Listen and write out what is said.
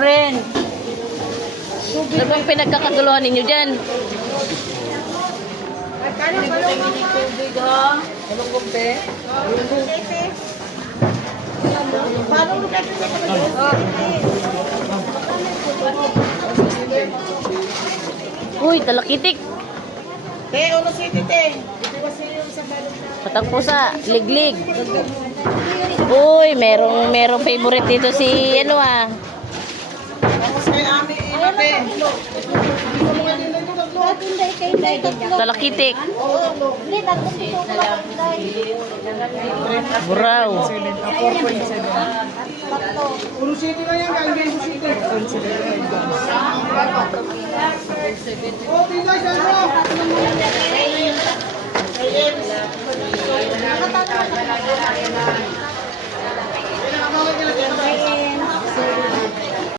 friend. Ano bang pinagkakaguluhan ninyo dyan? Tubig ha? Anong kumpe? Uy, talakitik. Te, uno siti, te. Patang pusa, liglig. Uy, merong favorite dito si ano ah. Tapos kay Ami, te. Talakitik. Buraw. Uno siti na yan, kaya uno siti. Oh, tita, sandro. Ayan.